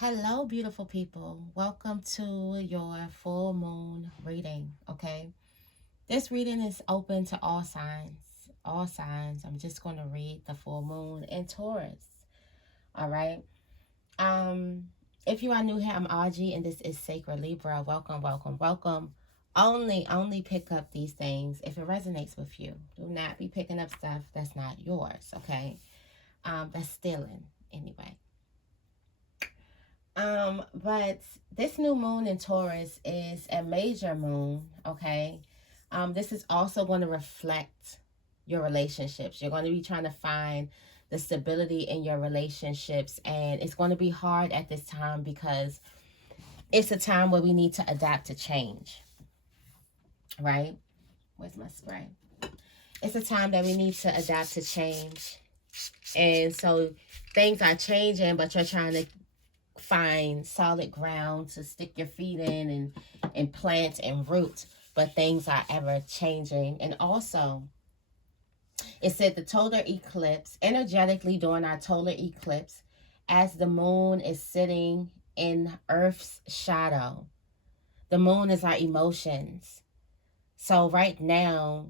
Hello, beautiful people. Welcome to your full moon reading. Okay, this reading is open to all signs. All signs. I'm just going to read the full moon in Taurus. All right. Um, if you are new here, I'm Auji, and this is Sacred Libra. Welcome, welcome, welcome. Only pick up these things if it resonates with you. Do not be picking up stuff that's not yours. Okay. That's stealing anyway. But this new moon in Taurus is a major moon, okay? This is also going to reflect your relationships. You're going to be trying to find the stability in your relationships, and it's going to be hard at this time because it's a time where we need to adapt to change, right? Where's my spray? It's a time that we need to adapt to change. And so things are changing, but you're trying to find solid ground to stick your feet in and plant and root, but things are ever changing. And also it said the total eclipse, energetically during our total eclipse, as the moon is sitting in Earth's shadow, the moon is our emotions. So right now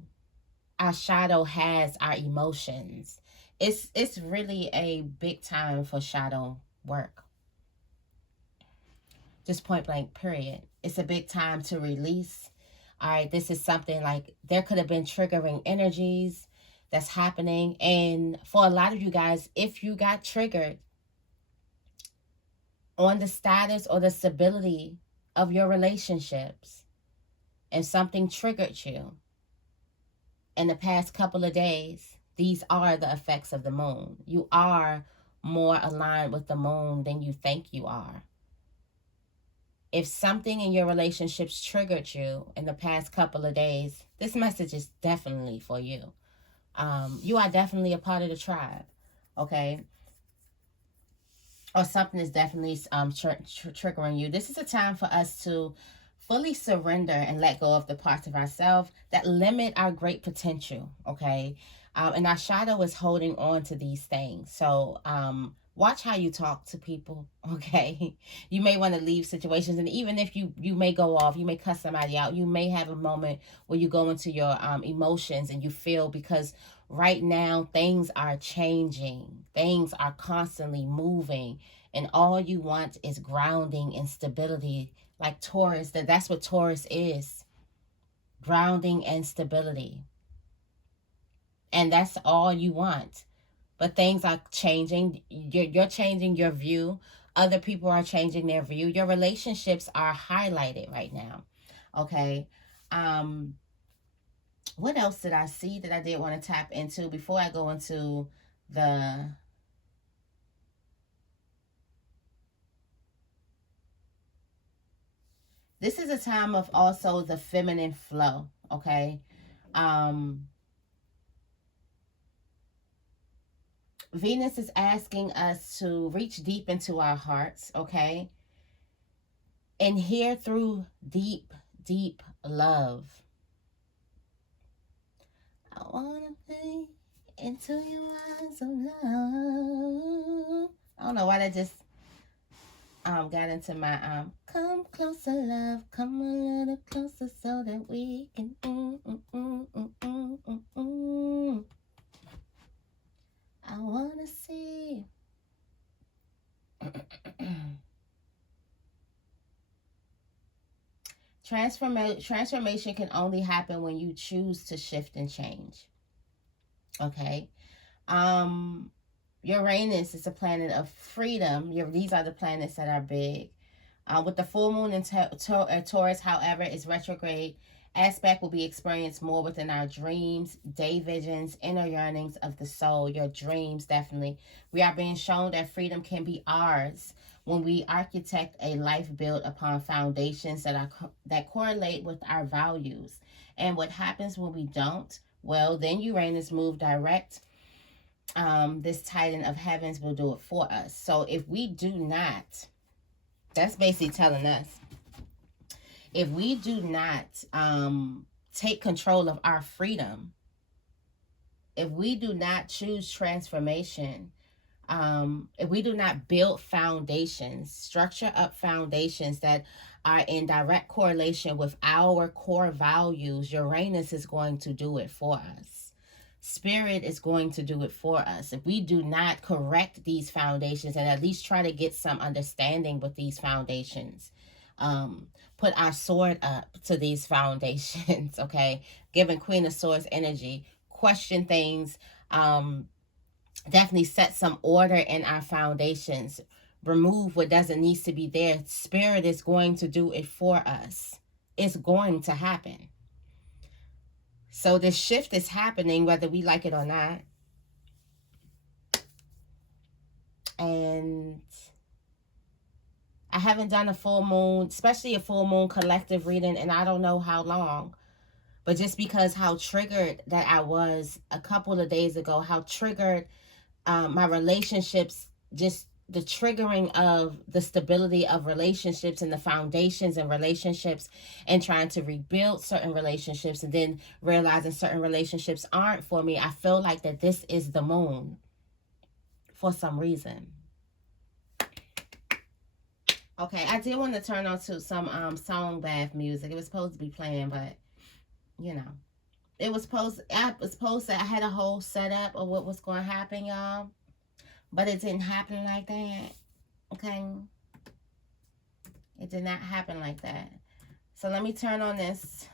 our shadow has our emotions. It's really a big time for shadow work. Just point blank, period. It's a big time to release. All right, this is something like there could have been triggering energies that's happening. And for a lot of you guys, if you got triggered on the status or the stability of your relationships and something triggered you in the past couple of days, these are the effects of the moon. You are more aligned with the moon than you think you are. If something in your relationships triggered you in the past couple of days, this message is definitely for you. You are definitely a part of the tribe, okay? Or something is definitely triggering you. This is a time for us to fully surrender and let go of the parts of ourselves that limit our great potential, okay? And our shadow is holding on to these things. So watch how you talk to people, okay? You may want to leave situations, and even if you may go off, you may cuss somebody out, you may have a moment where you go into your emotions and you feel, because right now things are changing, things are constantly moving, and all you want is grounding and stability. Like Taurus, that's what Taurus is, grounding and stability, and that's all you want. But things are changing. You're changing your view. Other people are changing their view. Your relationships are highlighted right now. Okay. Um, what else did I see that I did want to tap into before I go into the this is a time of also the feminine flow, okay? Um Venus is asking us to reach deep into our hearts, okay? And hear through deep, deep love. I wanna play into your eyes of love. I don't know why that just got into my come closer, love, come a little closer so that we can I wanna see. Transformation can only happen when you choose to shift and change. Okay. Um Uranus is a planet of freedom. These are the planets that are big. With the full moon in Taurus, however, is retrograde. Aspect will be experienced more within our dreams, day visions, inner yearnings of the soul. Your dreams, definitely. We are being shown that freedom can be ours when we architect a life built upon foundations that correlate with our values. And what happens when we don't? Well, then Uranus move direct. This Titan of heavens will do it for us. So if we do not, that's basically telling us, if we do not take control of our freedom, if we do not choose transformation, If we do not build foundations, structure up foundations that are in direct correlation with our core values, Uranus is going to do it for us. Spirit is going to do it for us. If we do not correct these foundations and at least try to get some understanding with these foundations, put our sword up to these foundations, okay? Giving Queen of Swords energy, question things, definitely set some order in our foundations, remove what doesn't need to be there. Spirit is going to do it for us. It's going to happen. So this shift is happening whether we like it or not. And I haven't done a full moon, especially a full moon collective reading, and I don't know how long. But just because how triggered that I was a couple of days ago, how triggered my relationships, just the triggering of the stability of relationships and the foundations and relationships, and trying to rebuild certain relationships and then realizing certain relationships aren't for me. I feel like that this is the moon for some reason. Okay, I did want to turn on to some song bath music. It was supposed to be playing, but you know, it was supposed to, I had a whole setup of what was going to happen, y'all, but it didn't happen like that. Okay, it did not happen like that. So let me turn on this.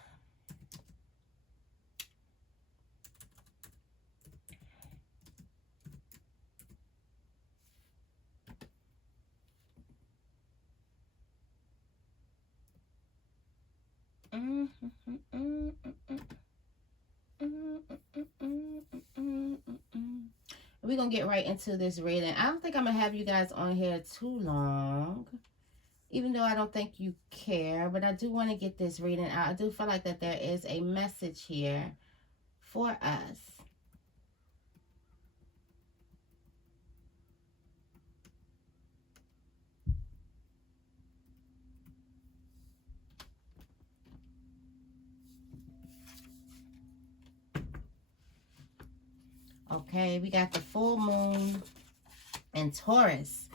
We're going to get right into this reading. I don't think I'm going to have you guys on here too long, even though I don't think you care, but I do want to get this reading out. I do feel like that there is a message here for us. Okay, we got the full moon in Taurus.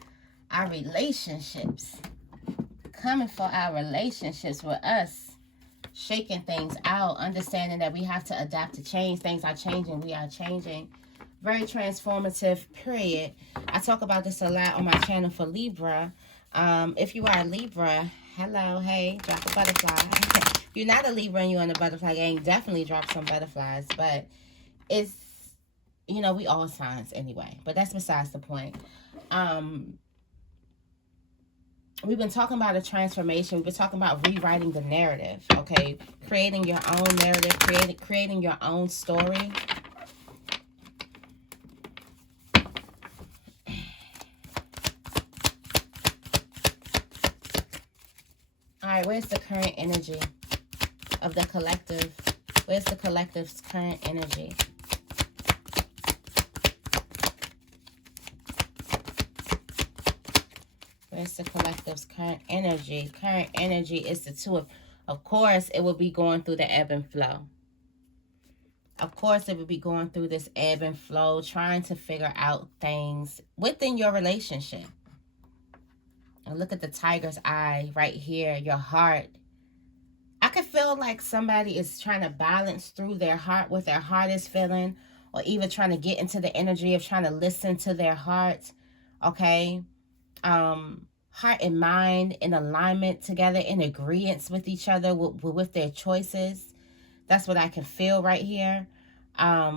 Our relationships. Coming for our relationships with us. Shaking things out. Understanding that we have to adapt to change. Things are changing. We are changing. Very transformative period. I talk about this a lot on my channel for Libra. If you are a Libra, hello, hey, drop a butterfly. If you're not a Libra and you're on the butterfly gang, definitely drop some butterflies. But it's, you know, we all signs anyway, but that's besides the point. We've been talking about a transformation. We've been talking about rewriting the narrative, okay? Creating your own narrative, creating your own story. All right, where's the current energy of the collective? Where's the collective's current energy? Where's the collective's current energy? Current energy is the two of course, it will be going through the ebb and flow. Of course, it will be going through this ebb and flow, trying to figure out things within your relationship. And look at the tiger's eye right here, your heart. I could feel like somebody is trying to balance through their heart, what their heart is feeling, or even trying to get into the energy of trying to listen to their heart, okay? Heart and mind in alignment together, in agreement with each other, with their choices. That's what I can feel right here. I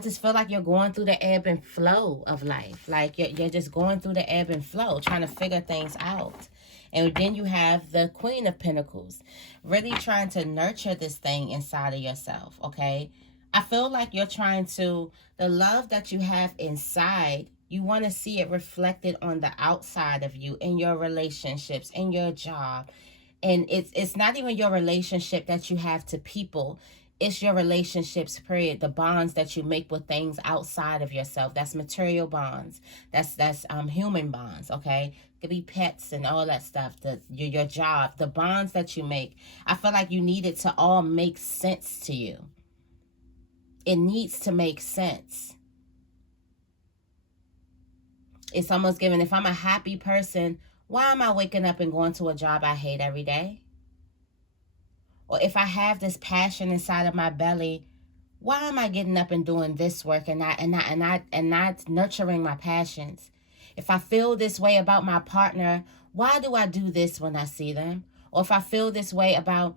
just feel like you're going through the ebb and flow of life. Like you're just going through the ebb and flow, trying to figure things out. And then you have the Queen of Pentacles, really trying to nurture this thing inside of yourself, okay? I feel like you're trying to, the love that you have inside, you want to see it reflected on the outside of you, in your relationships, in your job. And it's not even your relationship that you have to people. It's your relationships, period. The bonds that you make with things outside of yourself. That's material bonds. That's human bonds, okay? It could be pets and all that stuff. Your job, the bonds that you make. I feel like you need it to all make sense to you. It needs to make sense. It's almost given, if I'm a happy person, why am I waking up and going to a job I hate every day? Or if I have this passion inside of my belly, why am I getting up and doing this work and not nurturing my passions? If I feel this way about my partner, why do I do this when I see them? Or if I feel this way about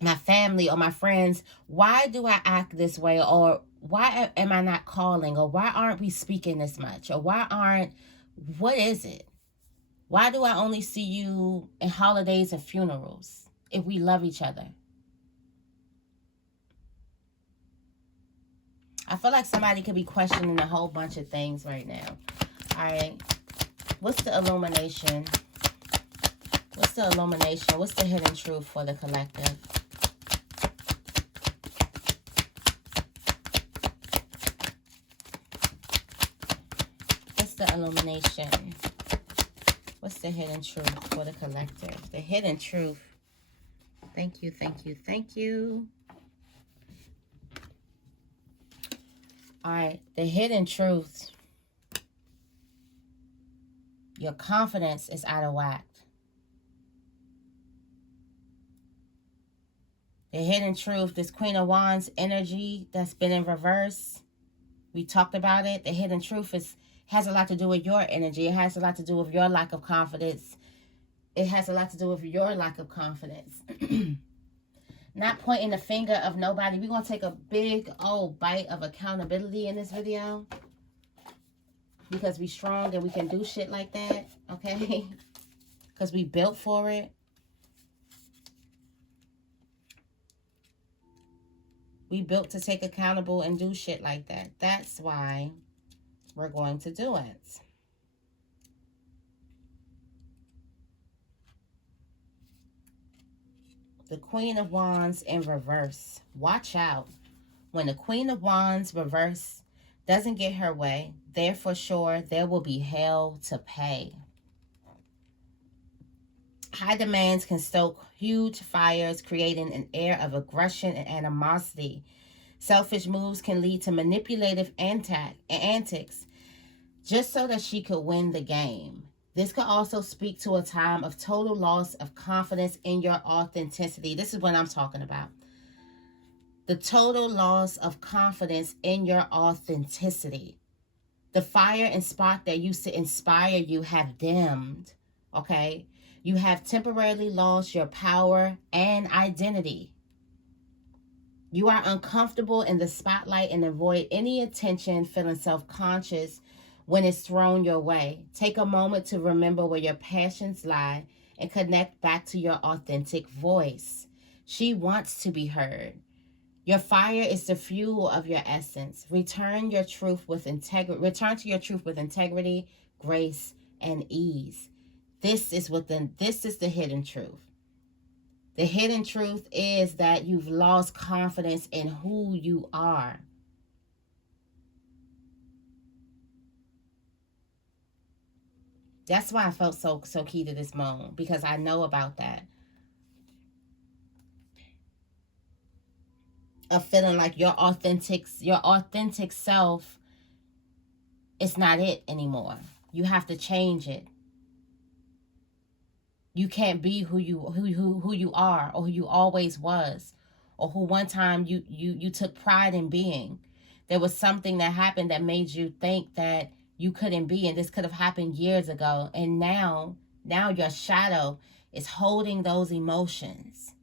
my family or my friends, why do I act this way? Or why am I not calling? Or why aren't we speaking as much? Or what is it? Why do I only see you in holidays and funerals if we love each other? I feel like somebody could be questioning a whole bunch of things right now. All right. What's the illumination? What's the illumination? What's the hidden truth for the collective? What's the illumination? What's the hidden truth for the collective? The hidden truth. Thank you, thank you, thank you. All right, the hidden truth. Your confidence is out of whack. The hidden truth, this Queen of Wands energy that's been in reverse. We talked about it. The hidden truth has a lot to do with your energy. It has a lot to do with your lack of confidence. It has a lot to do with your lack of confidence. Not pointing the finger of nobody. We're going to take a big old bite of accountability in this video. Because we strong and we can do shit like that. Okay? Because we built for it. We built to take accountable and do shit like that. That's why we're going to do it. The Queen of Wands in reverse. Watch out. When the Queen of Wands reverse doesn't get her way, there for sure there will be hell to pay. High demands can stoke huge fires, creating an air of aggression and animosity. Selfish moves can lead to manipulative antics just so that she could win the game. This could also speak to a time of total loss of confidence in your authenticity. This is what I'm talking about. The total loss of confidence in your authenticity. The fire and spark that used to inspire you have dimmed, okay? You have temporarily lost your power and identity. You are uncomfortable in the spotlight and avoid any attention, feeling self-conscious when it's thrown your way. Take a moment to remember where your passions lie and connect back to your authentic voice. She wants to be heard. Your fire is the fuel of your essence. Return to your truth with integrity, grace, and ease. This is the hidden truth. The hidden truth is that you've lost confidence in who you are. That's why I felt so key to this moment, because I know about that. Of feeling like your authentic self is not it anymore. You have to change it. You can't be who you are, or who you always was, or who one time you took pride in being. There was something that happened that made you think that you couldn't be, and this could have happened years ago. And now your shadow is holding those emotions.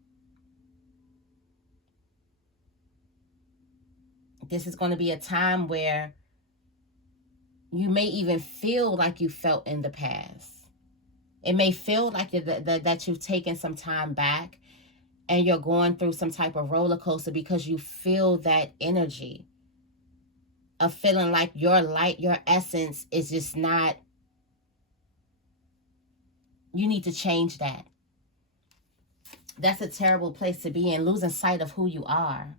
This is going to be a time where you may even feel like you felt in the past. It may feel like that you've taken some time back and you're going through some type of roller coaster, because you feel that energy of feeling like your light, your essence is just not. You need to change that. That's a terrible place to be in, losing sight of who you are.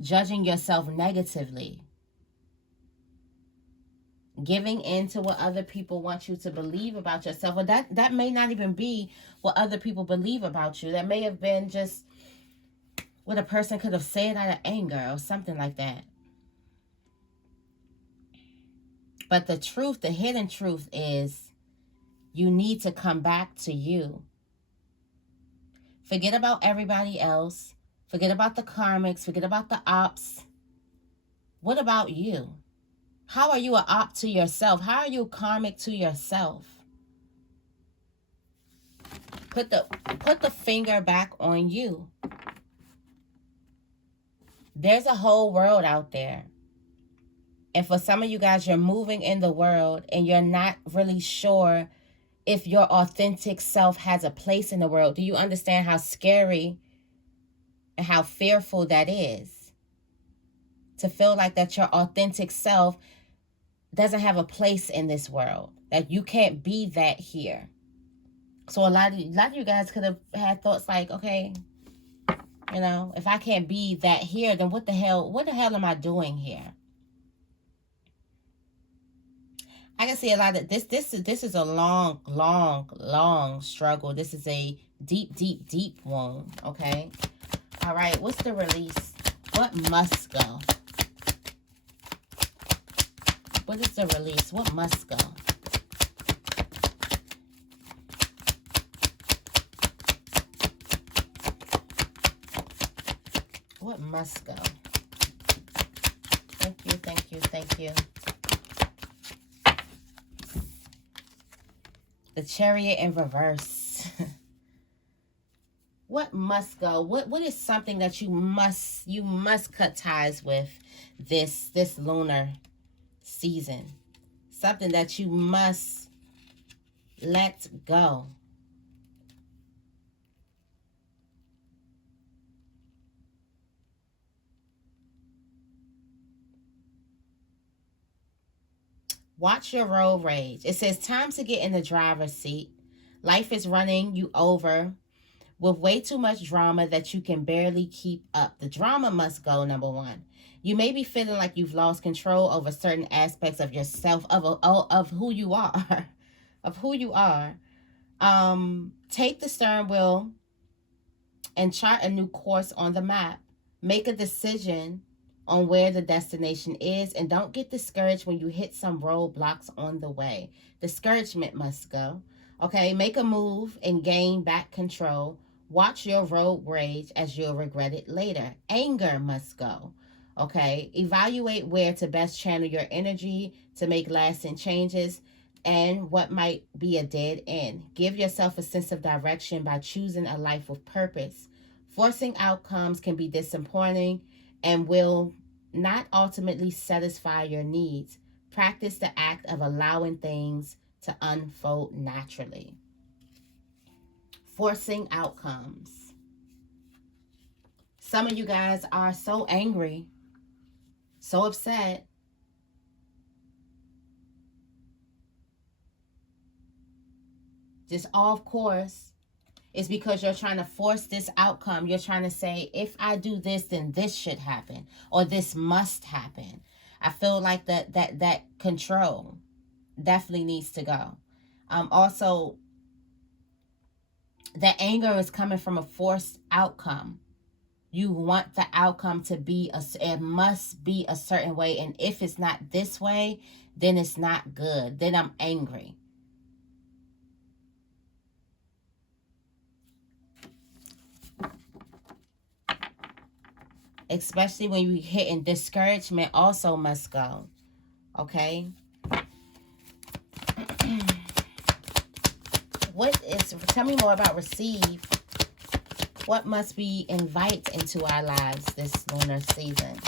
Judging yourself negatively. Giving in to what other people want you to believe about yourself. Or that may not even be what other people believe about you. That may have been just what a person could have said out of anger or something like that. But the truth, the hidden truth is you need to come back to you. Forget about everybody else. Forget about the karmics. Forget about the ops. What about you? How are you an op to yourself? How are you karmic to yourself? Put the finger back on you. There's a whole world out there. And for some of you guys, you're moving in the world and you're not really sure if your authentic self has a place in the world. Do you understand how scary and how fearful that is? To feel like that your authentic self doesn't have a place in this world. That you can't be that here. So a lot of you guys could have had thoughts like, okay, you know, if I can't be that here, then what the hell am I doing here? I can see a lot of this is a long struggle. This is a deep wound, okay? All right, what's the release? What must go? What is the release? What must go? What must go? Thank you, thank you, thank you. The Chariot in reverse. What must go? What is something that you must cut ties with this lunar season? Something that you must let go. Watch your road rage. It says time to get in the driver's seat. Life is running you over with way too much drama that you can barely keep up. The drama must go, number one. You may be feeling like you've lost control over certain aspects of yourself, of who you are, of who you are. Take the steering wheel and chart a new course on the map. Make a decision on where the destination is, and don't get discouraged when you hit some roadblocks on the way. Discouragement must go. Okay, make a move and gain back control. Watch your road rage as you'll regret it later. Anger must go. Okay, evaluate where to best channel your energy to make lasting changes and what might be a dead end. Give yourself a sense of direction by choosing a life with purpose. Forcing outcomes can be disappointing and will not ultimately satisfy your needs. Practice the act of allowing things to unfold naturally. Forcing outcomes. Some of you guys are so angry, so upset, just off course. It's because you're trying to force this outcome. You're trying to say, if I do this, then this should happen, or this must happen. I feel like that control definitely needs to go. Also, that anger is coming from a forced outcome. You want the outcome to be, it must be a certain way. And if it's not this way, then it's not good. Then I'm angry. Especially when you hitting discouragement also must go. Okay. Tell me more about receive. What must we invite into our lives this lunar season?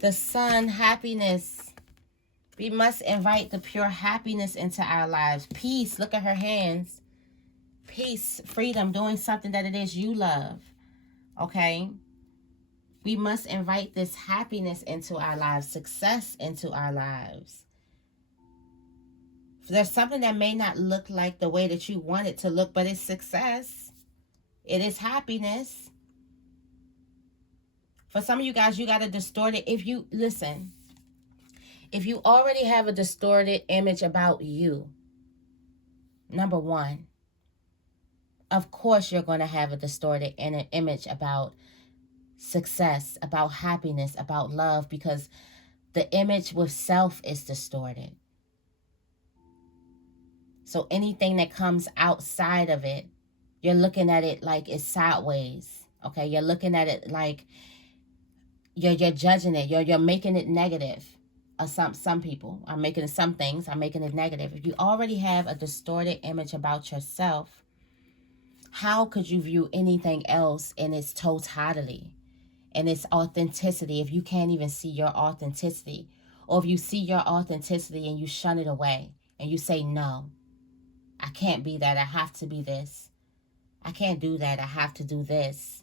The sun, happiness. We must invite the pure happiness into our lives. Peace. Look at her hands. Peace, freedom, doing something that it is you love. Okay? We must invite this happiness into our lives, success into our lives. There's something that may not look like the way that you want it to look, but it's success. It is happiness. For some of you guys, you got to distort it. If you already have a distorted image about you, number one, of course you're going to have a distorted image about success, about happiness, about love, because the image with self is distorted. So anything that comes outside of it, you're looking at it like it's sideways. Okay, you're looking at it like you're judging it. You're making it negative. Some people are making it, some things are making it negative. If you already have a distorted image about yourself, how could you view anything else in its totality, in its authenticity, if you can't even see your authenticity? Or if you see your authenticity and you shun it away and you say, no, I can't be that. I have to be this. I can't do that. I have to do this.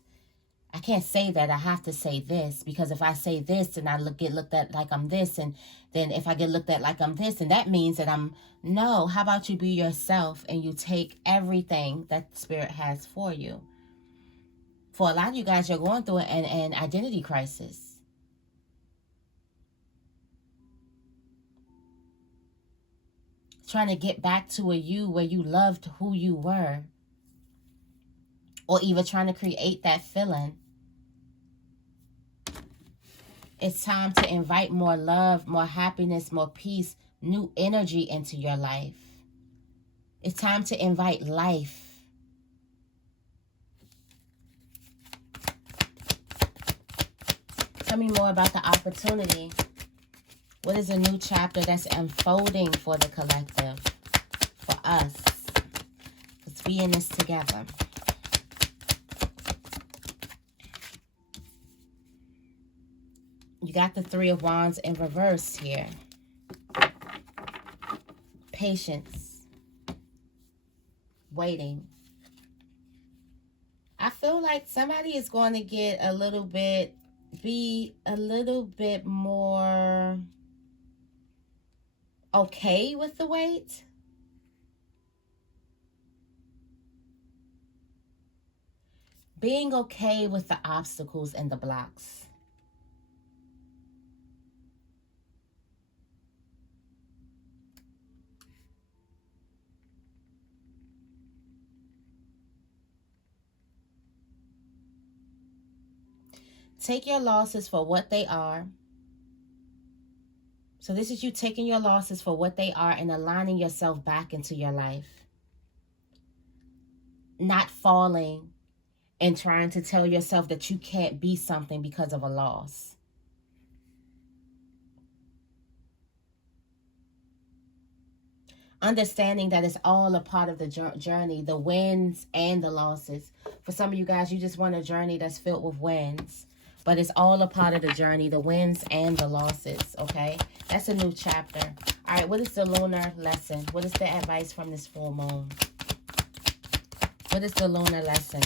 I can't say that. I have to say this, because if I say this and I get looked at like I'm this, and then if I get looked at like I'm this, and that means that I'm, no. How about you be yourself and you take everything that Spirit has for you? For a lot of you guys, you're going through an identity crisis. Trying to get back to a you where you loved who you were, or even trying to create that feeling. It's time to invite more love, more happiness, more peace, new energy into your life. It's time to invite life. Tell me more about the opportunity. What is a new chapter that's unfolding for the collective, for us? Let's be in this together. You got the Three of Wands in reverse here. Patience. Waiting. I feel like somebody is going to get a little bit, be a little bit more okay with the wait. Being okay with the obstacles and the blocks. Take your losses for what they are. So this is you taking your losses for what they are and aligning yourself back into your life. Not falling and trying to tell yourself that you can't be something because of a loss. Understanding that it's all a part of the journey, the wins and the losses. For some of you guys, you just want a journey that's filled with wins. But it's all a part of the journey, the wins and the losses, okay? That's a new chapter. All right, what is the lunar lesson? What is the advice from this full moon? What is the lunar lesson?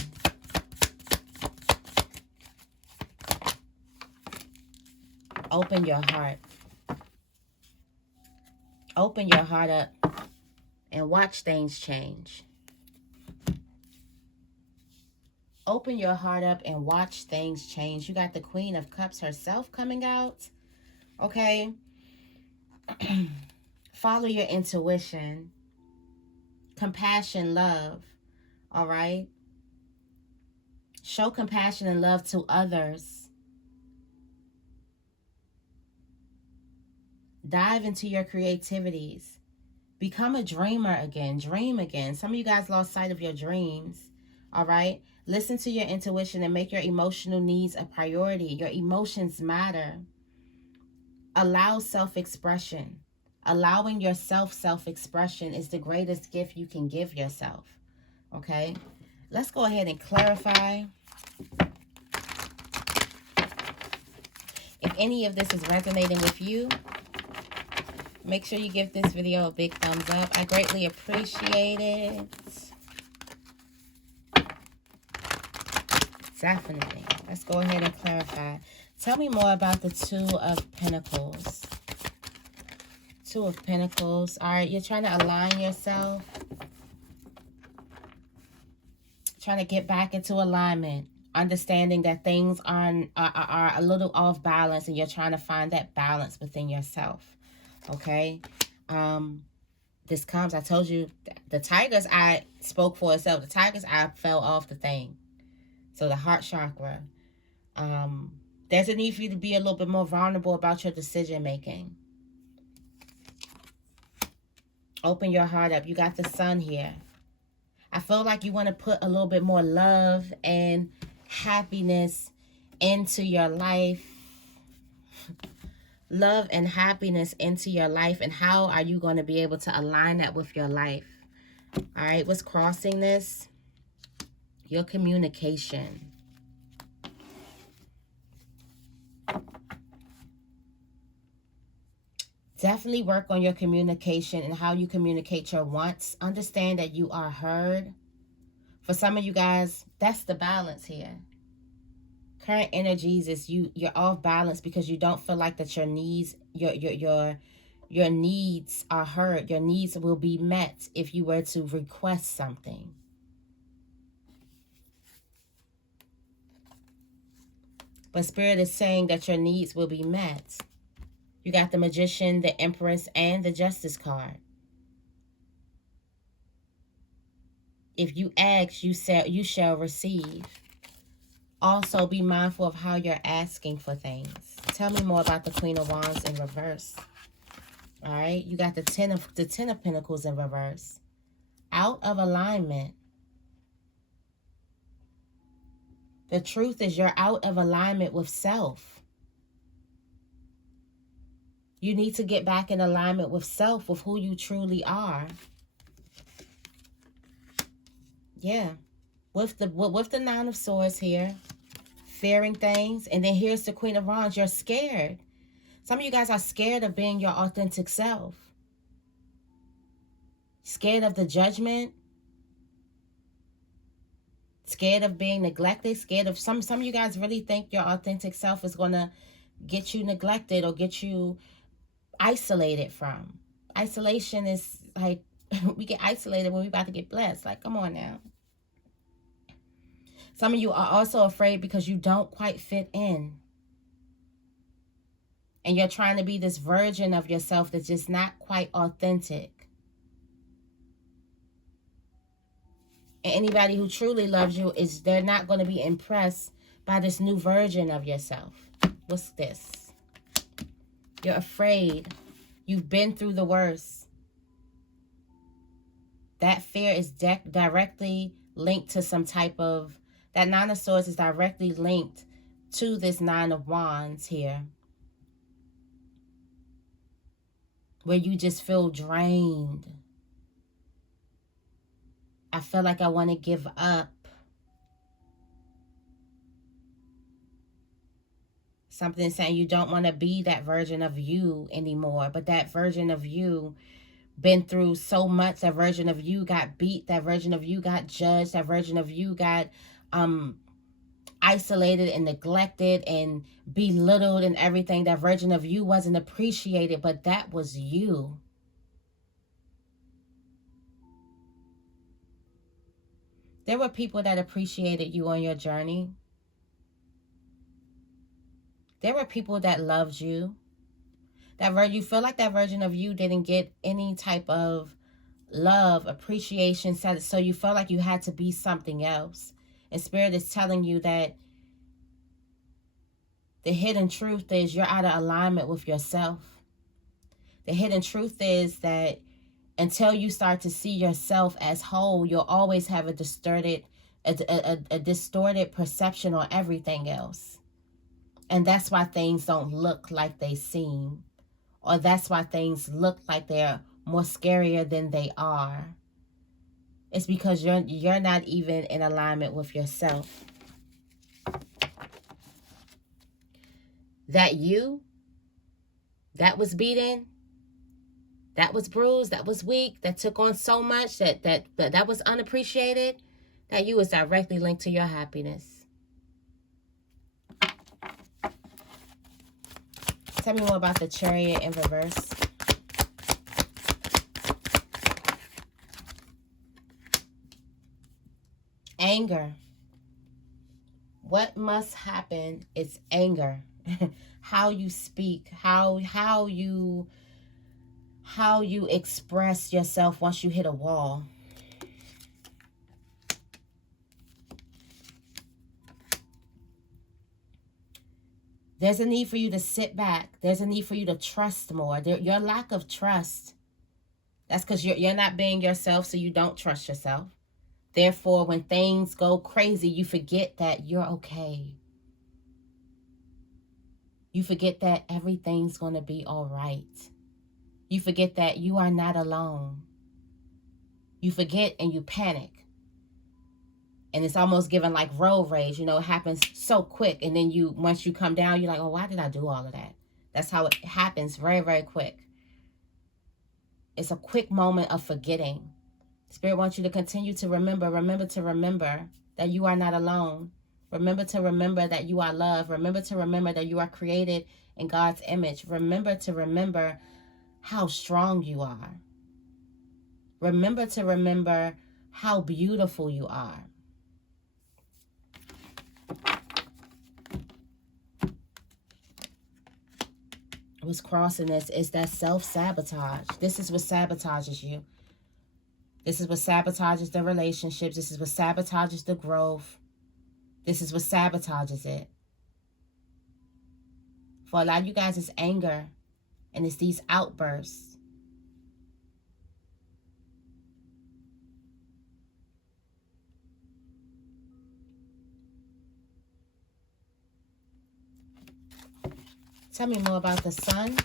Open your heart. Open your heart up and watch things change. Open your heart up and watch things change. You got the Queen of Cups herself coming out. Okay. Follow your intuition. Compassion, love. All right. Show compassion and love to others. Dive into your creativities. Become a dreamer again. Dream again. Some of you guys lost sight of your dreams. All right. Listen to your intuition and make your emotional needs a priority. Your emotions matter. Allow self-expression. Allowing yourself self-expression is the greatest gift you can give yourself. Okay. Let's go ahead and clarify. If any of this is resonating with you, make sure you give this video a big thumbs up. I greatly appreciate it. Definitely. Let's go ahead and clarify. Tell me more about the Two of Pentacles. Two of Pentacles. All right, you're trying to align yourself. Trying to get back into alignment. Understanding that things are a little off balance, and you're trying to find that balance within yourself. Okay? This comes, I told you, the tiger's eye spoke for itself. The tiger's eye fell off the thing. So the heart chakra. There's a need for you to be a little bit more vulnerable about your decision making. Open your heart up. You got the sun here. I feel like you want to put a little bit more love and happiness into your life. Love and happiness into your life. And how are you going to be able to align that with your life? All right, what's crossing this? Your communication. Definitely work on your communication and how you communicate your wants. Understand that you are heard. For some of you guys, that's the balance here. Current energies is you're off balance because you don't feel like that your needs, your needs are heard. Your needs will be met if you were to request something. But Spirit is saying that your needs will be met. You got the Magician, the Empress, and the Justice card. If you ask, you shall receive. Also, be mindful of how you're asking for things. Tell me more about the Queen of Wands in reverse. All right, you got the Ten of Pentacles in reverse. Out of alignment. The truth is you're out of alignment with self. You need to get back in alignment with self, with who you truly are. Yeah. With the Nine of Swords here. Fearing things. And then here's the Queen of Wands. You're scared. Some of you guys are scared of being your authentic self. Scared of the judgment. Scared of being neglected. Scared of some of you guys really think your authentic self is going to get you neglected or get you isolated from. Isolation is like, we get isolated when we're about to get blessed. Like, come on now. Some of you are also afraid because you don't quite fit in. And you're trying to be this version of yourself that's just not quite authentic. And anybody who truly loves you, they're not going to be impressed by this new version of yourself. What's this? You're afraid. You've been through the worst. That fear is directly linked to some type of... That Nine of Swords is directly linked to this Nine of Wands here. Where you just feel drained. I feel like I want to give up. Something saying you don't want to be that version of you anymore. But that version of you been through so much. That version of you got beat. That version of you got judged. That version of you got isolated and neglected and belittled and everything. That version of you wasn't appreciated, but that was you. There were people that appreciated you on your journey. There were people that loved you. You feel like that version of you didn't get any type of love, appreciation, so you felt like you had to be something else. And Spirit is telling you that the hidden truth is you're out of alignment with yourself. The hidden truth is that until you start to see yourself as whole, you'll always have a distorted perception on everything else. And that's why things don't look like they seem. Or that's why things look like they're more scarier than they are. It's because you're not even in alignment with yourself. That was beaten, that was bruised, that was weak, that took on so much, that was unappreciated, that you is directly linked to your happiness. Tell me more about the Chariot in reverse. Anger. What must happen is anger. How you speak, how you express yourself once you hit a wall. There's a need for you to sit back. There's a need for you to trust more. Your lack of trust, that's because you're not being yourself, so you don't trust yourself. Therefore, when things go crazy, you forget that you're okay. You forget that everything's going to be all right. You forget that you are not alone. You forget and you panic. And it's almost given like road rage. You know, it happens so quick. And then once you come down, you're like, oh, why did I do all of that? That's how it happens, very, very quick. It's a quick moment of forgetting. Spirit wants you to continue to remember that you are not alone. Remember to remember that you are loved. Remember to remember that you are created in God's image. Remember to remember how strong you are. Remember to remember how beautiful you are. What's crossing this is that self-sabotage. This is what sabotages you. This is what sabotages the relationships. This is what sabotages the growth. This is what sabotages it. For a lot of you guys, it's anger. And it's these outbursts. Tell me more about the sun.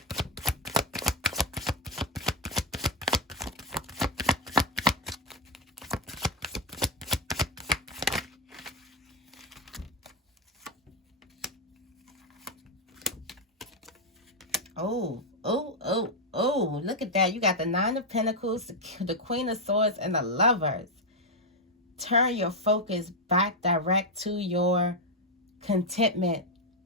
Oh, look at that. You got the Nine of Pentacles, the Queen of Swords, and the Lovers. Turn your focus back direct to your contentment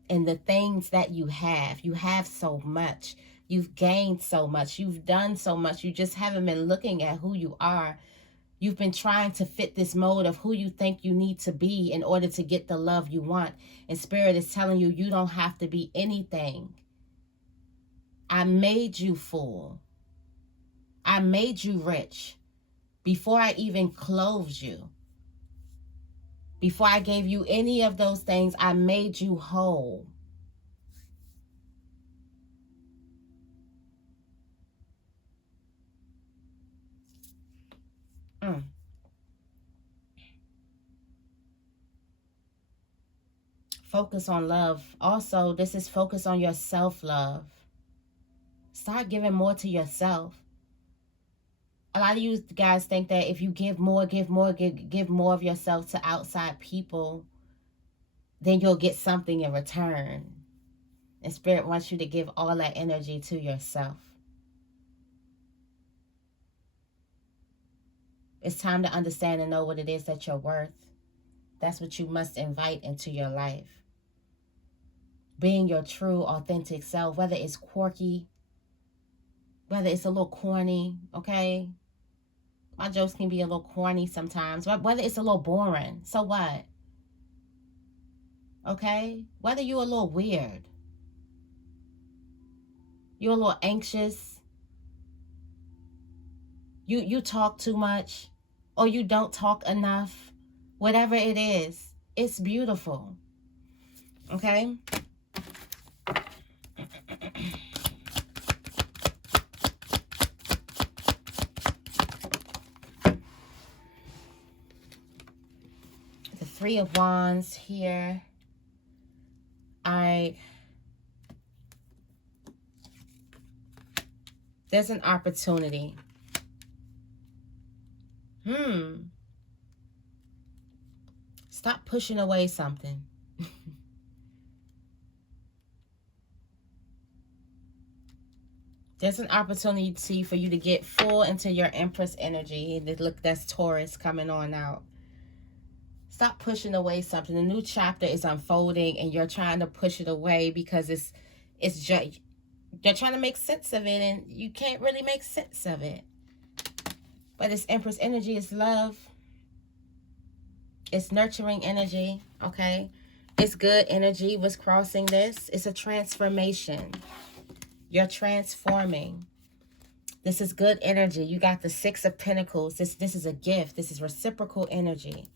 in the things that you have. You have so much. You've gained so much. You've done so much. You just haven't been looking at who you are. You've been trying to fit this mode of who you think you need to be in order to get the love you want. And Spirit is telling you, you don't have to be anything. I made you full. I made you rich before I even clothed you. Before I gave you any of those things, I made you whole. Focus on love. Also, this is focus on your self-love. Start giving more to yourself. A lot of you guys think that if you give more of yourself to outside people, then you'll get something in return. And Spirit wants you to give all that energy to yourself. It's time to understand and know what it is that you're worth. That's what you must invite into your life. Being your true, authentic self, whether it's quirky, whether it's a little corny, okay? My jokes can be a little corny sometimes. Whether it's a little boring, so what? Okay? Whether you're a little weird, you're a little anxious, you talk too much, or you don't talk enough, whatever it is, it's beautiful. Okay? The Three of Wands here. There's an opportunity. Stop pushing away something. There's an opportunity for you to get full into your Empress energy. Look, that's Taurus coming on out. Stop pushing away something. The new chapter is unfolding and you're trying to push it away because it's just, you're trying to make sense of it and you can't really make sense of it. But it's Empress energy. It's love. It's nurturing energy, okay? It's good energy. What's crossing this? It's a transformation. You're transforming. This is good energy. You got the Six of Pentacles. This is a gift. This is reciprocal energy.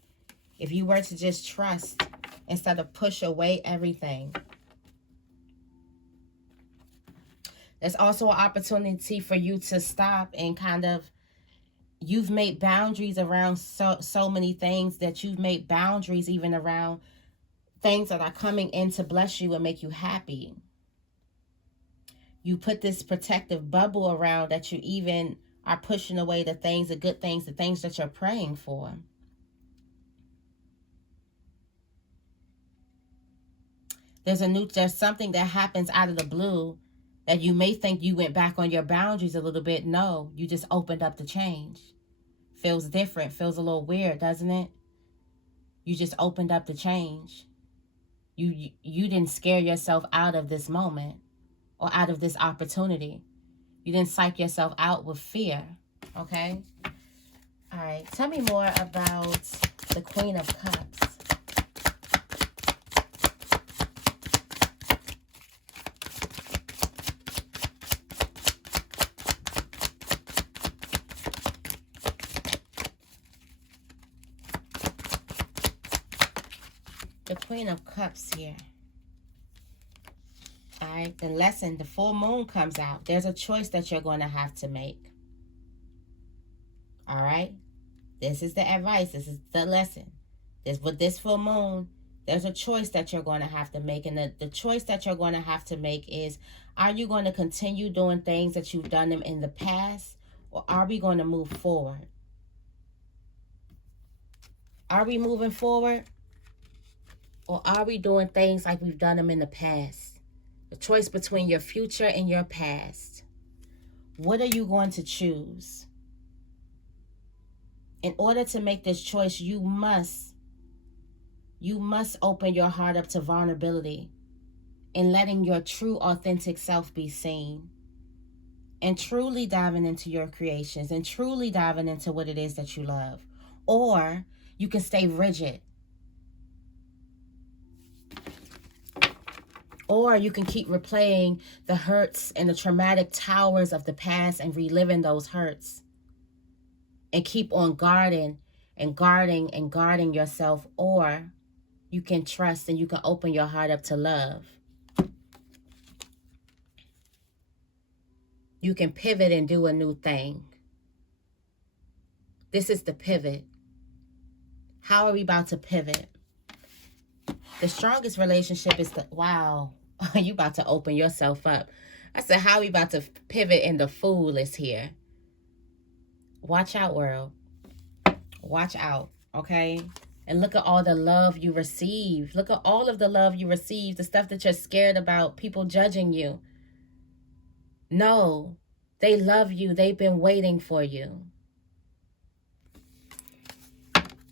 If you were to just trust instead of push away everything. There's also an opportunity for you to stop and kind of, you've made boundaries around so many things, that you've made boundaries even around things that are coming in to bless you and make you happy. You put this protective bubble around that you even are pushing away the things, the good things, the things that you're praying for. There's something that happens out of the blue that you may think you went back on your boundaries a little bit. No, you just opened up to change. Feels different, feels a little weird, doesn't it? You just opened up to change. You didn't scare yourself out of this moment or out of this opportunity. You didn't psych yourself out with fear, okay? All right, tell me more about the Queen of Cups. The Queen of Cups here. All right, the lesson, the full moon comes out. There's a choice that you're going to have to make. All right, this is the advice. This is the lesson. With this full moon, there's a choice that you're going to have to make. And the choice that you're going to have to make is, are you going to continue doing things that you've done them in the past? Or are we going to move forward? Are we moving forward? Or are we doing things like we've done them in the past? The choice between your future and your past. What are you going to choose? In order to make this choice, you must open your heart up to vulnerability and letting your true, authentic self be seen. And truly diving into your creations and truly diving into what it is that you love. Or you can stay rigid. Or you can keep replaying the hurts and the traumatic towers of the past and reliving those hurts. And keep on guarding and guarding and guarding yourself. Or you can trust and you can open your heart up to love. You can pivot and do a new thing. This is the pivot. How are we about to pivot? The strongest relationship is the, wow, you about to open yourself up. I said, how are we about to pivot, and the Fool is here. Watch out, world. Watch out, okay? And look at all the love you receive. Look at all of the love you receive, the stuff that you're scared about, people judging you. No, they love you. They've been waiting for you.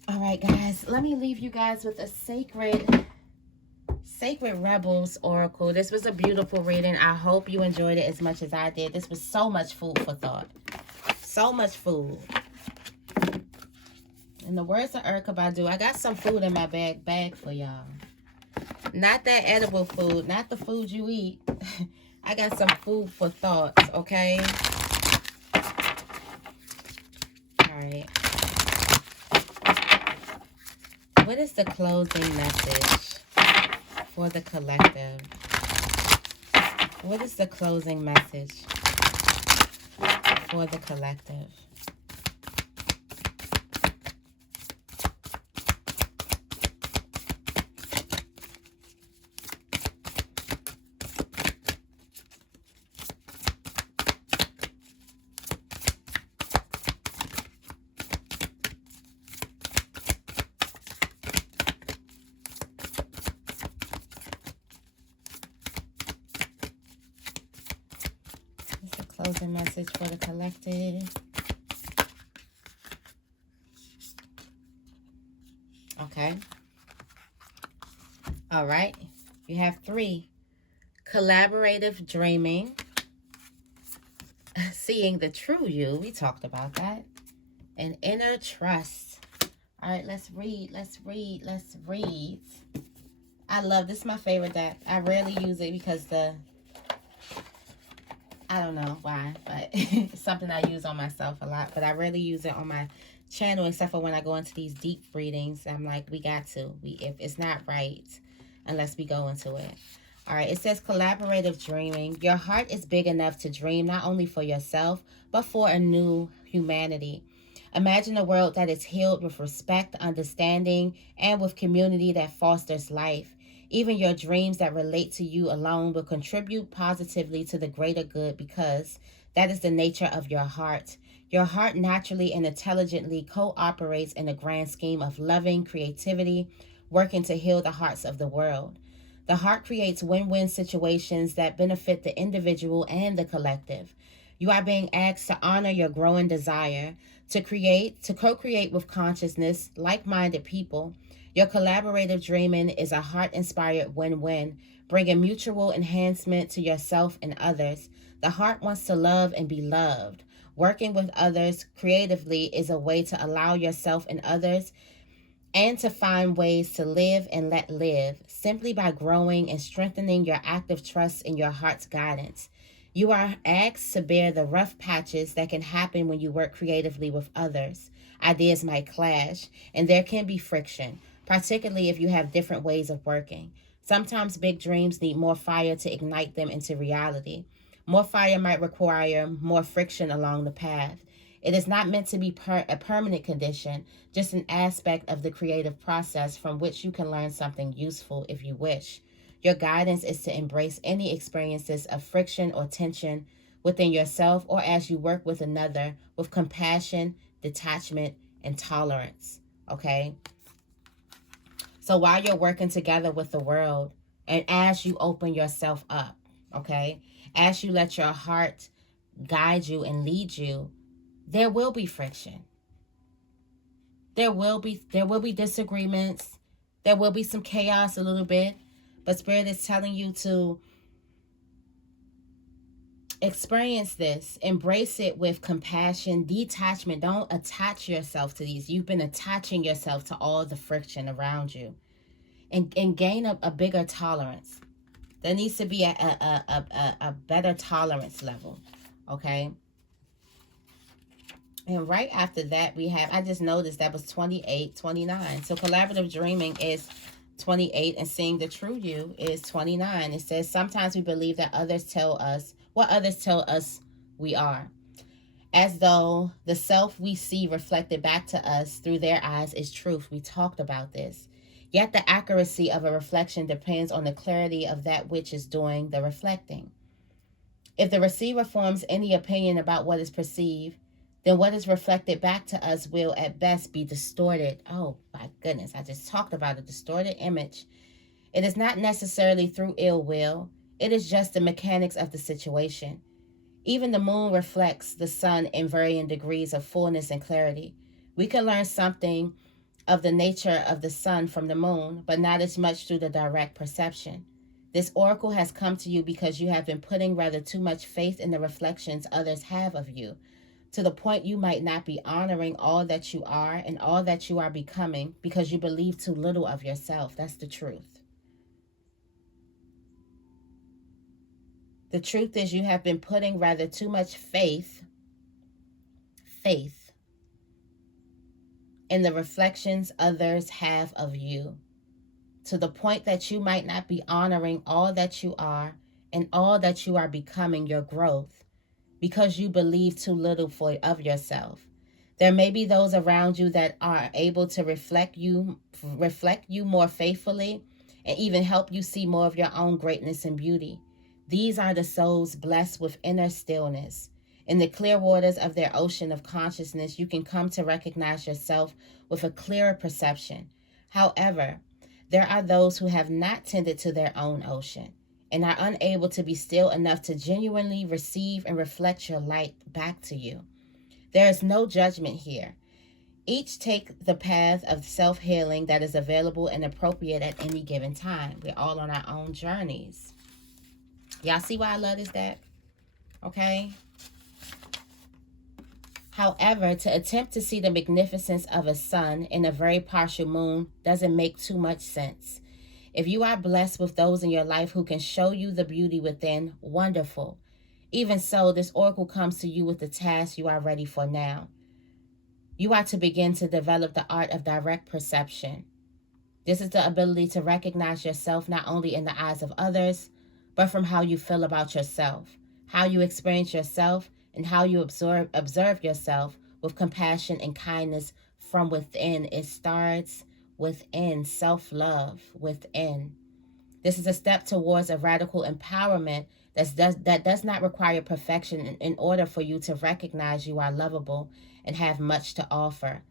All right, guys, let me leave you guys with a Sacred Rebels Oracle. This was a beautiful reading. I hope you enjoyed it as much as I did. This was so much food for thought. So much food. In the words of Erykah Badu, I got some food in my bag for y'all. Not that edible food, not the food you eat. I got some food for thoughts, okay? All right. What is the closing message for the collective? What is the closing message for the collective? Closing message for the collective. Okay. All right. You have 3. Collaborative dreaming. Seeing the true you. We talked about that. And inner trust. All right, let's read. Let's read. Let's read. I love this. Is my favorite deck. I rarely use it because I don't know why, but it's something I use on myself a lot. But I rarely use it on my channel, except for when I go into these deep readings. I'm like, we got to. If it's not right unless we go into it. All right, it says collaborative dreaming. Your heart is big enough to dream not only for yourself, but for a new humanity. Imagine a world that is healed with respect, understanding, and with community that fosters life. Even your dreams that relate to you alone will contribute positively to the greater good because that is the nature of your heart. Your heart naturally and intelligently cooperates in a grand scheme of loving creativity, working to heal the hearts of the world. The heart creates win-win situations that benefit the individual and the collective. You are being asked to honor your growing desire to co-create with consciousness, like-minded people. Your collaborative dreaming is a heart-inspired win-win, bringing mutual enhancement to yourself and others. The heart wants to love and be loved. Working with others creatively is a way to allow yourself and others and to find ways to live and let live simply by growing and strengthening your active trust in your heart's guidance. You are asked to bear the rough patches that can happen when you work creatively with others. Ideas might clash, and there can be friction, particularly if you have different ways of working. Sometimes big dreams need more fire to ignite them into reality. More fire might require more friction along the path. It is not meant to be a permanent condition, just an aspect of the creative process from which you can learn something useful if you wish. Your guidance is to embrace any experiences of friction or tension within yourself or as you work with another with compassion, detachment, and tolerance. Okay? So while you're working together with the world and as you open yourself up, okay, as you let your heart guide you and lead you, there will be friction. There will be disagreements. There will be some chaos a little bit, but Spirit is telling you to experience this, embrace it with compassion, detachment. Don't attach yourself to these. You've been attaching yourself to all the friction around you, and gain a bigger tolerance. There needs to be a better tolerance level, okay? And right after that, we have, I just noticed that was 28, 29. So collaborative dreaming is 28 and seeing the true you is 29. It says, sometimes we believe that others tell us what others tell us we are, as though the self we see reflected back to us through their eyes is truth. We talked about this. Yet the accuracy of a reflection depends on the clarity of that which is doing the reflecting. If the receiver forms any opinion about what is perceived, then what is reflected back to us will at best be distorted. Oh my goodness, I just talked about a distorted image. It is not necessarily through ill will. It is just the mechanics of the situation. Even the moon reflects the sun in varying degrees of fullness and clarity. We can learn something of the nature of the sun from the moon, but not as much through the direct perception. This oracle has come to you because you have been putting rather too much faith in the reflections others have of you, to the point you might not be honoring all that you are and all that you are becoming because you believe too little of yourself. That's the truth. The truth is you have been putting rather too much faith in the reflections others have of you, to the point that you might not be honoring all that you are and all that you are becoming, your growth, because you believe too little of yourself. There may be those around you that are able to reflect you more faithfully and even help you see more of your own greatness and beauty. These are the souls blessed with inner stillness. In the clear waters of their ocean of consciousness, you can come to recognize yourself with a clearer perception. However, there are those who have not tended to their own ocean and are unable to be still enough to genuinely receive and reflect your light back to you. There is no judgment here. Each take the path of self-healing that is available and appropriate at any given time. We're all on our own journeys. Y'all see why I love this deck? Okay? However, to attempt to see the magnificence of a sun in a very partial moon doesn't make too much sense. If you are blessed with those in your life who can show you the beauty within, wonderful. Even so, this oracle comes to you with the task you are ready for now. You are to begin to develop the art of direct perception. This is the ability to recognize yourself not only in the eyes of others, but from how you feel about yourself, how you experience yourself, and how you observe yourself with compassion and kindness from within. It starts within, self-love within. This is a step towards a radical empowerment that does not require perfection in order for you to recognize you are lovable and have much to offer.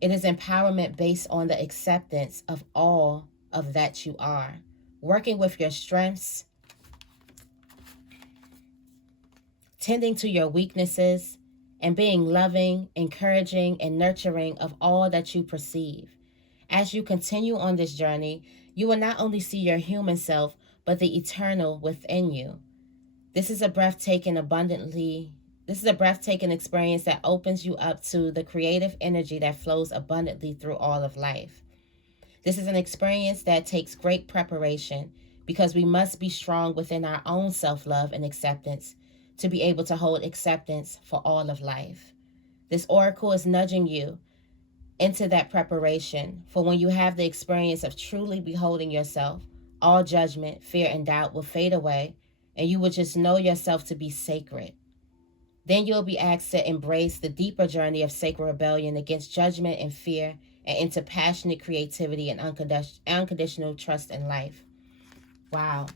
It is empowerment based on the acceptance of all of that you are, working with your strengths, tending to your weaknesses, and being loving, encouraging, and nurturing of all that you perceive. As you continue on this journey, you will not only see your human self, but the eternal within you. This is a breathtaking experience that opens you up to the creative energy that flows abundantly through all of life. This is an experience that takes great preparation because we must be strong within our own self-love and acceptance to be able to hold acceptance for all of life. This oracle is nudging you into that preparation for when you have the experience of truly beholding yourself, all judgment, fear, and doubt will fade away, and you will just know yourself to be sacred. Then you'll be asked to embrace the deeper journey of sacred rebellion against judgment and fear and into passionate creativity and unconditional trust in life. Wow.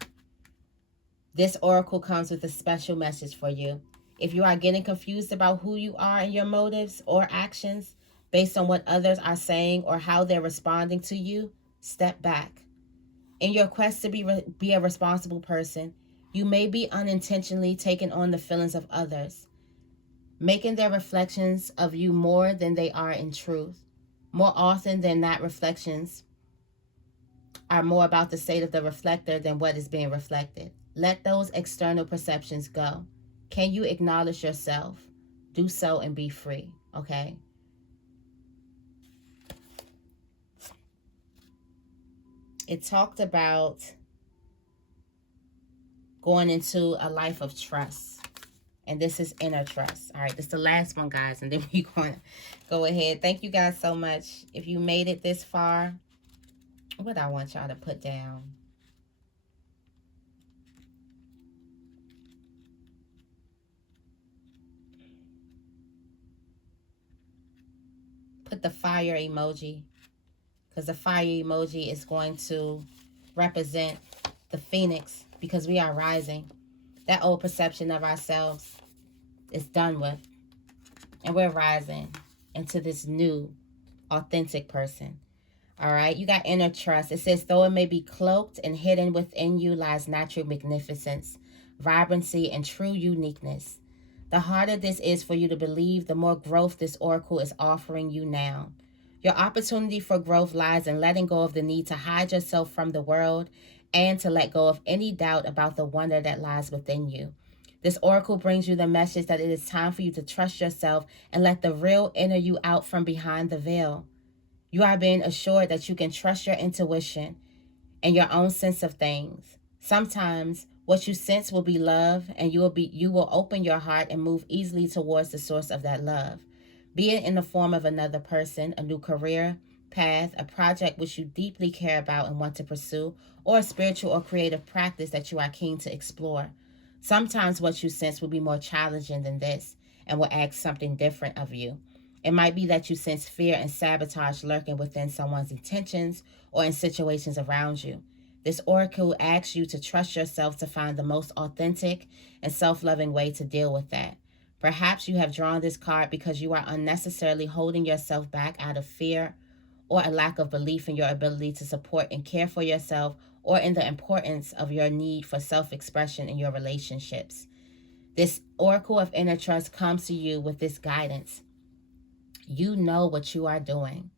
This oracle comes with a special message for you. If you are getting confused about who you are and your motives or actions based on what others are saying or how they're responding to you, step back. In your quest to be a responsible person, you may be unintentionally taking on the feelings of others, making their reflections of you more than they are in truth. More often than not, reflections are more about the state of the reflector than what is being reflected. Let those external perceptions go. Can you acknowledge yourself? Do so and be free, okay? It talked about going into a life of trust. And this is inner trust. All right, this is the last one, guys. And then we're going to go ahead. Thank you guys so much. If you made it this far, what I want y'all to put down. Put the fire emoji. Because the fire emoji is going to represent the phoenix. Because we are rising. That old perception of ourselves is done with. And we're rising into this new, authentic person. All right, you got inner trust. It says, though it may be cloaked and hidden within you lies natural magnificence, vibrancy, and true uniqueness. The harder this is for you to believe, the more growth this oracle is offering you now. Your opportunity for growth lies in letting go of the need to hide yourself from the world and to let go of any doubt about the wonder that lies within you. This oracle brings you the message that it is time for you to trust yourself and let the real inner you out from behind the veil. You are being assured that you can trust your intuition and your own sense of things. Sometimes what you sense will be love, and you will open your heart and move easily towards the source of that love. Be it in the form of another person, a new career, path, a project which you deeply care about and want to pursue, or a spiritual or creative practice that you are keen to explore. Sometimes what you sense will be more challenging than this and will ask something different of you. It might be that you sense fear and sabotage lurking within someone's intentions or in situations around you. This oracle asks you to trust yourself to find the most authentic and self-loving way to deal with that. Perhaps you have drawn this card because you are unnecessarily holding yourself back out of fear or a lack of belief in your ability to support and care for yourself, or in the importance of your need for self-expression in your relationships. This oracle of inner trust comes to you with this guidance. You know what you are doing.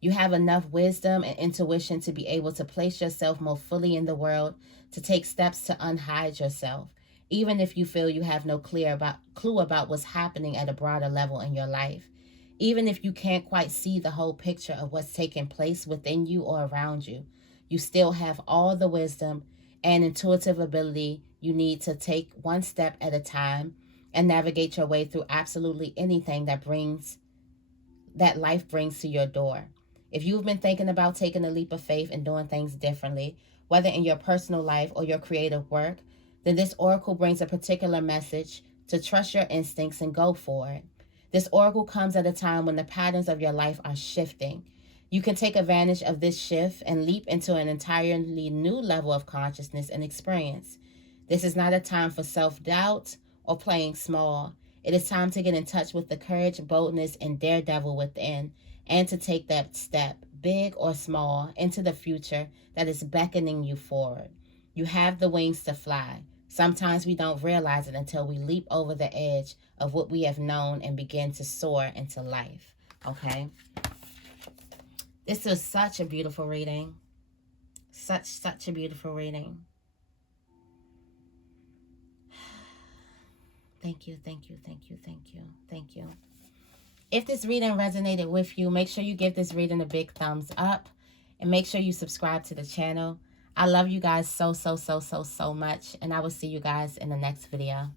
You have enough wisdom and intuition to be able to place yourself more fully in the world, to take steps to unhide yourself, even if you feel you have no clue about what's happening at a broader level in your life. Even if you can't quite see the whole picture of what's taking place within you or around you, you still have all the wisdom and intuitive ability you need to take one step at a time and navigate your way through absolutely anything that life brings to your door. If you've been thinking about taking a leap of faith and doing things differently, whether in your personal life or your creative work, then this oracle brings a particular message to trust your instincts and go for it. This oracle comes at a time when the patterns of your life are shifting. You can take advantage of this shift and leap into an entirely new level of consciousness and experience. This is not a time for self-doubt or playing small. It is time to get in touch with the courage, boldness, and daredevil within, and to take that step, big or small, into the future that is beckoning you forward. You have the wings to fly. Sometimes we don't realize it until we leap over the edge of what we have known and begin to soar into life. Okay? This was such a beautiful reading. Such a beautiful reading. Thank you, thank you, thank you, thank you, thank you. If this reading resonated with you, make sure you give this reading a big thumbs up. And make sure you subscribe to the channel. I love you guys so much. And I will see you guys in the next video.